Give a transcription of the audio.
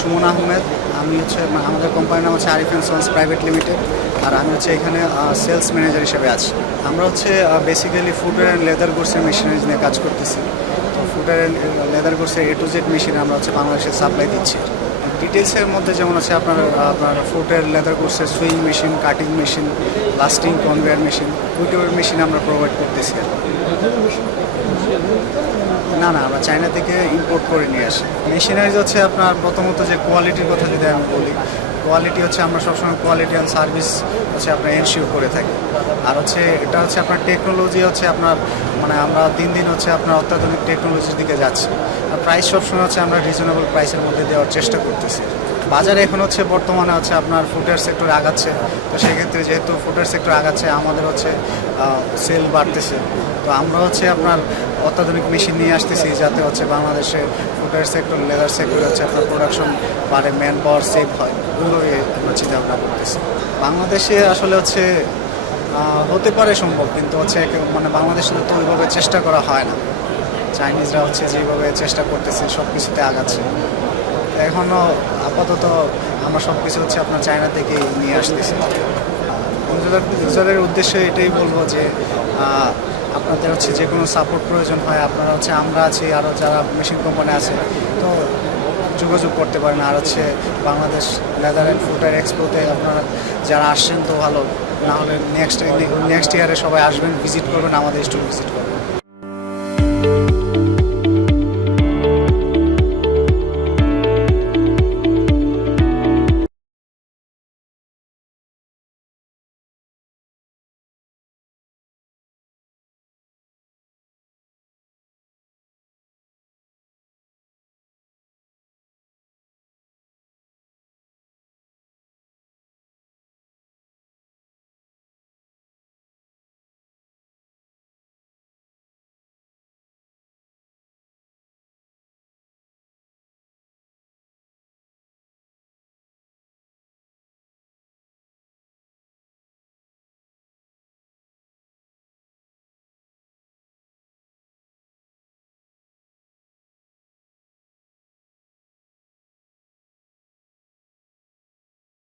সুমন আহমেদ। আমি আমাদের কোম্পানির নাম হচ্ছে Arif and sons private limited, আর আমি এখানে সেলস ম্যানেজার হিসেবে আছি। আমরা বেসিক্যালি ফুটওয়্যার অ্যান্ড লেদার গুডসের মেশিনারিজ নিয়ে কাজ করতেছি। তো ফুটওয়্যার অ্যান্ড লেদার গুডসের A to Z মেশিন আমরা বাংলাদেশে সাপ্লাই দিচ্ছি। ডিটেলসের মধ্যে যেমন আপনার ফুটওয়্যার লেদার গুডসের sewing machine, cutting machine, lasting conveyor machine, উইটওয়ের মেশিন আমরা প্রোভাইড করতেছি। না, আমরা চায়না থেকে ইম্পোর্ট করে নিয়ে আসি। মেশিনারিজ আপনার প্রথমত যে কোয়ালিটির কথা যদি আমি বলি, কোয়ালিটি আমরা সবসময় কোয়ালিটি অ্যান্ড সার্ভিস আপনার এনশিওর করে থাকি। আর এটা আপনার টেকনোলজি আপনার আমরা দিন দিন আপনার অত্যাধুনিক টেকনোলজির দিকে যাচ্ছি। আর প্রাইস সবসময় আমরা রিজনেবল প্রাইসের মধ্যে দেওয়ার চেষ্টা করতেছি। বাজারে এখন বর্তমানে আপনার ফুটওয়্যার সেক্টর আগাচ্ছে। তো সেক্ষেত্রে যেহেতু ফুটওয়্যার সেক্টর আগাচ্ছে, আমাদের সেল বাড়তেছে। তো আমরা আপনার অত্যাধুনিক মেশিন নিয়ে আসতেছি, যাতে বাংলাদেশে ফুটওয়্যার সেক্টর, লেদার সেক্টর আপনার প্রোডাকশন বাড়ে, ম্যান পাওয়ার সেভ হয়, ওগুলোই আমরা চিন্তা ভাবনা করতেছি। বাংলাদেশে হতে পারে সম্ভব, কিন্তু বাংলাদেশে তো ওইভাবে চেষ্টা করা হয় না। চাইনিজরা যেভাবে চেষ্টা করতেছে, সব কিছুতে আগাচ্ছে। এখনও আপাতত আমরা সব কিছু আপনার চায়না থেকেই নিয়ে আসতেছি। ইউজারের উদ্দেশ্যে এটাই বলবো যে আপনাদের যে কোনো সাপোর্ট প্রয়োজন হয়, আপনারা আমরা আছি, আরও যারা মেশিন কোম্পানি আছে, তো যোগাযোগ করতে পারেন। আর বাংলাদেশ লেদার অ্যান্ড ফুটওয়্যার এক্সপোতে আপনারা যারা আসছেন তো ভালো, না হলে নেক্সট ইয়ারে সবাই আসবেন, ভিজিট করবেন, আমাদের স্টোর ভিজিট করবেন।